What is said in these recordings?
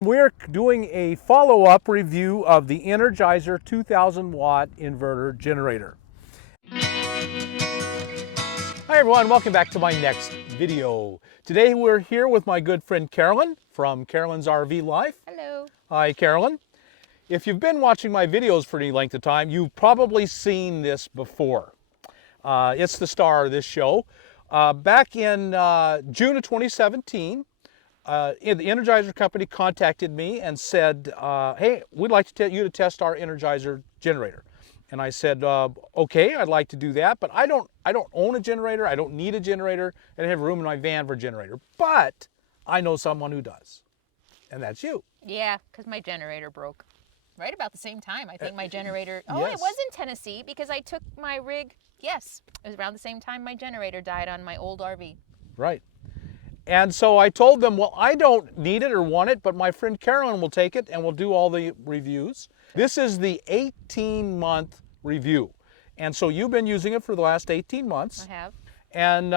We're doing a follow-up review of the Energizer 2000 watt inverter generator. Hi everyone, welcome back to my next video. Today we're here with my good friend Carolyn from Carolyn's RV Life. Hello. Hi Carolyn. If you've been watching my videos for any length of time, you've probably seen this before. It's the star of this show. Back in June of 2017, the Energizer company contacted me and said, hey, we'd like to you to test our Energizer generator. And I said, okay, I'd like to do that, but I don't own a generator, I don't need a generator, and I have room in my van for a generator. But I know someone who does, and that's you. Yeah, because my generator broke right about the same time. I think my generator, yes. It was in Tennessee because I took my rig, yes, it was around the same time my generator died on my old RV. Right. And so I told them, well, I don't need it or want it, but my friend Carolyn will take it and we'll do all the reviews. This is the 18-month review. And so you've been using it for the last 18 months. I have. And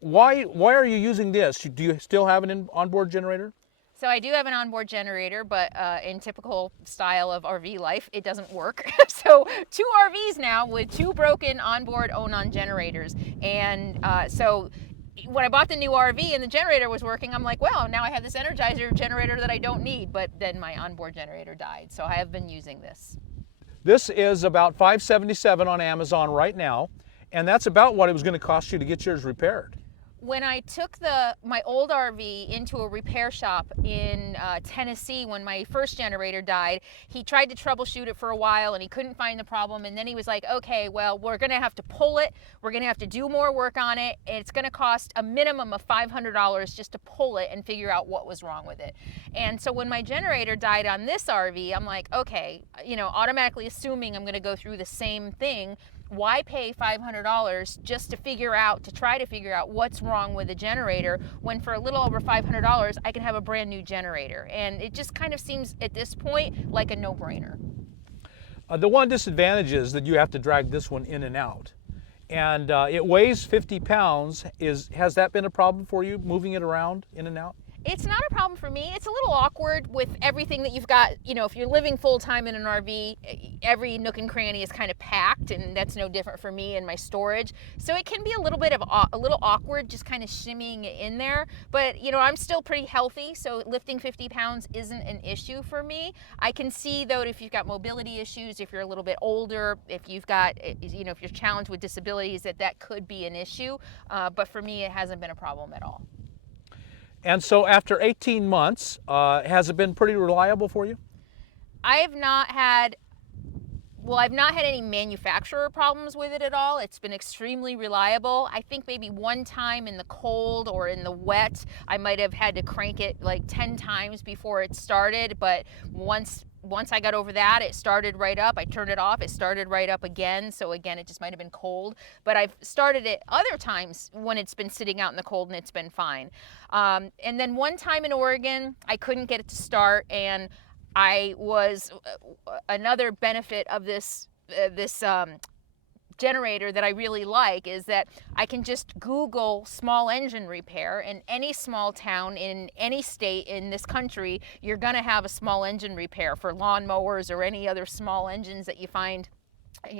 why are you using this? Do you still have an onboard generator? So I do have an onboard generator, but in typical style of RV life, it doesn't work. So 2 RVs now with 2 broken onboard Onan generators. And so when I bought the new RV and the generator was working, I'm like, well, now I have this Energizer generator that I don't need, but then my onboard generator died. So I have been using this. This is about $577 on Amazon right now, and that's about what it was going to cost you to get yours repaired. When I took my old RV into a repair shop in Tennessee when my first generator died, he tried to troubleshoot it for a while and he couldn't find the problem, and then he was like, okay, well, we're gonna have to pull it, we're gonna have to do more work on it, and it's gonna cost a minimum of $500 just to pull it and figure out what was wrong with it. And so when my generator died on this RV, I'm like, okay, automatically assuming I'm gonna go through the same thing, why pay $500 just to try to figure out what's wrong with the generator when for a little over $500 I can have a brand new generator? And it just kind of seems at this point like a no-brainer. The one disadvantage is that you have to drag this one in and out. And it weighs 50 pounds. Has that been a problem for you, moving it around in and out? It's not a problem for me. It's a little awkward with everything that you've got. If you're living full-time in an RV, every nook and cranny is kind of packed, and that's no different for me and my storage. So it can be a little awkward just kind of shimmying it in there. But, I'm still pretty healthy, so lifting 50 pounds isn't an issue for me. I can see, though, if you've got mobility issues, if you're a little bit older, if you've got, if you're challenged with disabilities, that could be an issue. But for me, it hasn't been a problem at all. And so after 18 months, has it been pretty reliable for you? I've not had any manufacturer problems with it at all. It's been extremely reliable. I think maybe one time in the cold or in the wet, I might have had to crank it like 10 times before it started, but once I got over that, it started right up. I turned it off, it started right up again. So again, it just might have been cold. But I've started it other times when it's been sitting out in the cold and it's been fine. And then one time in Oregon, I couldn't get it to start, and another benefit of this generator that I really like is that I can just Google small engine repair. In any small town in any state in this country, you're gonna have a small engine repair for lawnmowers or any other small engines that you find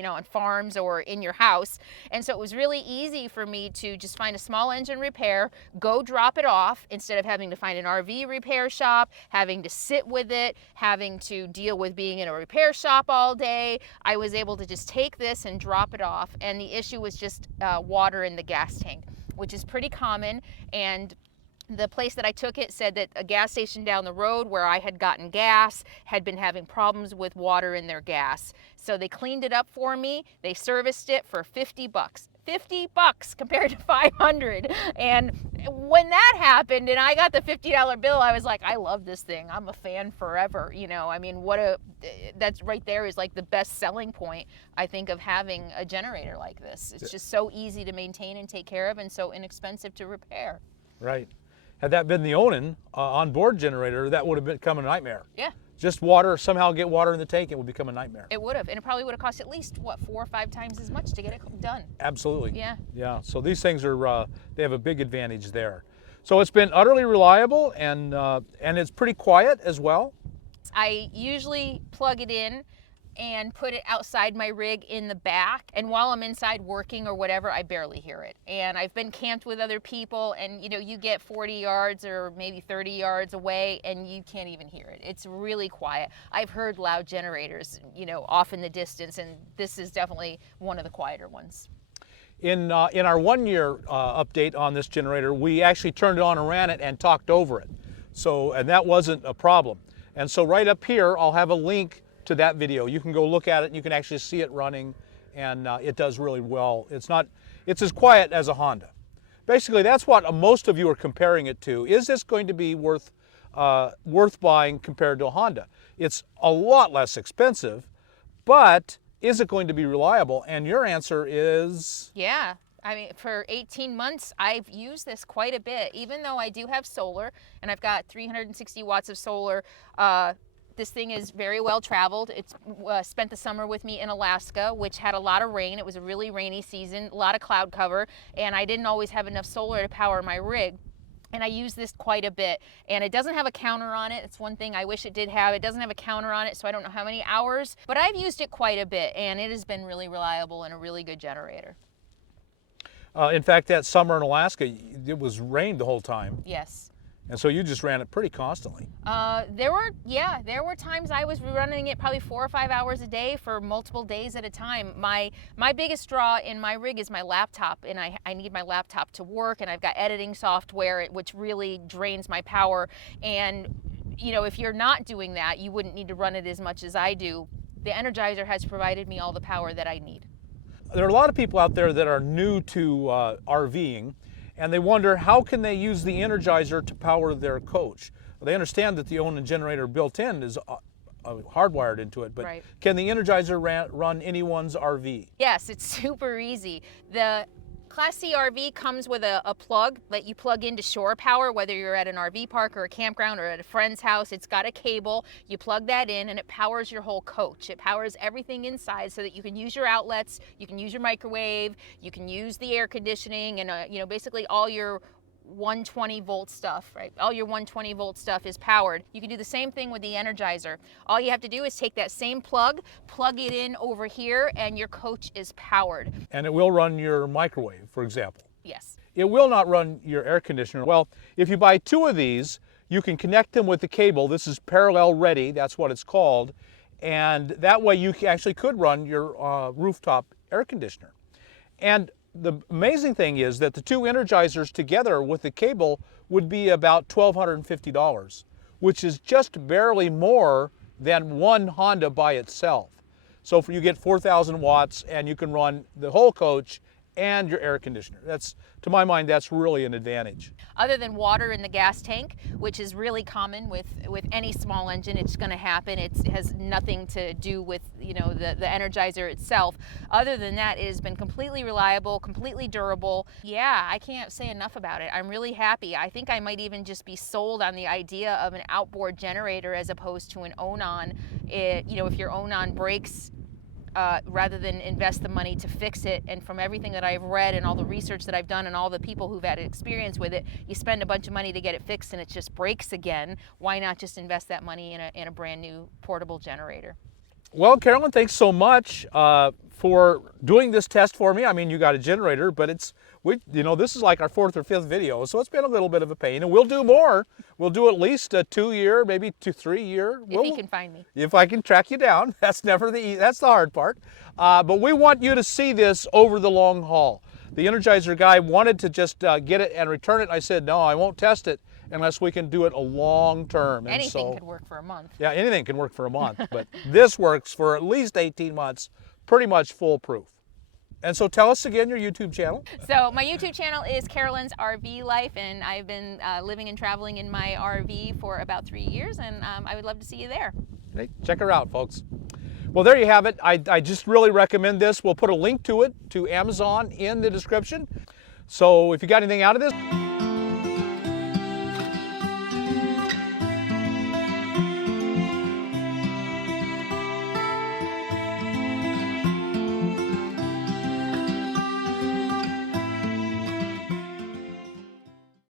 on farms or in your house. And so it was really easy for me to just find a small engine repair, go drop it off instead of having to find an RV repair shop, having to sit with it, having to deal with being in a repair shop all day. I was able to just take this and drop it off. And the issue was just water in the gas tank, which is pretty common. And the place that I took it said that a gas station down the road where I had gotten gas had been having problems with water in their gas. So they cleaned it up for me. They serviced it for $50. $50 compared to $500. And when that happened and I got the $50 bill, I was like, I love this thing. I'm a fan forever. That's right there is like the best selling point, I think, of having a generator like this. It's just so easy to maintain and take care of and so inexpensive to repair. Right. Had that been the Onan onboard generator, that would have become a nightmare. Yeah. Just water, somehow get water in the tank, it would become a nightmare. It would have, and it probably would have cost at least, 4 or 5 times as much to get it done. Absolutely. Yeah. Yeah, so these things are, they have a big advantage there. So it's been utterly reliable, and it's pretty quiet as well. I usually plug it in and put it outside my rig in the back, and while I'm inside working or whatever, I barely hear it. And I've been camped with other people, and you know, you get 40 yards or maybe 30 yards away and you can't even hear it. It's really quiet. I've heard loud generators, you know, off in the distance, and this is definitely one of the quieter ones. In our 1 year update on this generator, we actually turned it on and ran it and talked over it. So, and that wasn't a problem. And so right up here, I'll have a link to that video. You can go look at it and you can actually see it running, and it does really well. It's as quiet as a Honda. Basically, that's what most of you are comparing it to. Is this going to be worth buying compared to a Honda? It's a lot less expensive, but is it going to be reliable? And your answer is? Yeah. I mean, for 18 months, I've used this quite a bit, even though I do have solar, and I've got 360 watts of solar. This thing is very well traveled. It's spent the summer with me in Alaska, which had a lot of rain. It was a really rainy season, a lot of cloud cover, and I didn't always have enough solar to power my rig. And I use this quite a bit, and it doesn't have a counter on it. It's one thing I wish it did have. It doesn't have a counter on it, so I don't know how many hours, but I've used it quite a bit, and it has been really reliable and a really good generator. In fact, that summer in Alaska, it was rained the whole time. Yes. And so you just ran it pretty constantly. There were times I was running it probably 4 or 5 hours a day for multiple days at a time. My biggest draw in my rig is my laptop, and I need my laptop to work, and I've got editing software which really drains my power. And you know, if you're not doing that, you wouldn't need to run it as much as I do. The Energizer has provided me all the power that I need. There are a lot of people out there that are new to RVing, and they wonder how can they use the Energizer to power their coach. They understand that the Onan generator built in is hardwired into it, but right. Can the Energizer run anyone's RV? Yes, it's super easy. The Class C RV comes with a plug that you plug into shore power, whether you're at an RV park or a campground or at a friend's house. It's got a cable. You plug that in and it powers your whole coach. It powers everything inside so that you can use your outlets, you can use your microwave, you can use the air conditioning, and you know, basically all your 120 volt stuff, right? All your 120 volt stuff is powered. You can do the same thing with the Energizer. All you have to do is take that same plug it in over here, and your coach is powered. And it will run your microwave, for example. Yes. It will not run your air conditioner. Well, if you buy 2 of these, you can connect them with the cable. This is parallel ready, that's what it's called. And that way you actually could run your rooftop air conditioner. And the amazing thing is that the 2 Energizers together with the cable would be about $1,250, which is just barely more than one Honda by itself. So you get 4,000 watts and you can run the whole coach and your air conditioner. That's, to my mind, that's really an advantage. Other than water in the gas tank, which is really common with any small engine, it's going to happen. It has nothing to do with, you know, the Energizer itself. Other than that, it has been completely reliable, completely durable. Yeah, I can't say enough about it. I'm really happy. I think I might even just be sold on the idea of an outboard generator as opposed to an Onan. You know, if your Onan breaks, rather than invest the money to fix it. And from everything that I've read and all the research that I've done and all the people who've had experience with it, you spend a bunch of money to get it fixed and it just breaks again. Why not just invest that money in a brand new portable generator? Well, Carolyn, thanks so much for doing this test for me. I mean, you got a generator, but this is like our 4th or 5th video, so it's been a little bit of a pain, and we'll do more. We'll do at least a 2-year, maybe 3-year. If you can find me. If I can track you down. That's that's the hard part. But we want you to see this over the long haul. The Energizer guy wanted to just get it and return it. I said, no, I won't test it unless we can do it a long term. And anything could work for a month. Yeah, anything can work for a month, but this works for at least 18 months, pretty much foolproof. And so tell us again your YouTube channel. So my YouTube channel is Carolyn's RV Life, and I've been living and traveling in my RV for about 3 years, and I would love to see you there. Hey, check her out, folks. Well, there you have it. I just really recommend this. We'll put a link to it, to Amazon, in the description. So if you got anything out of this,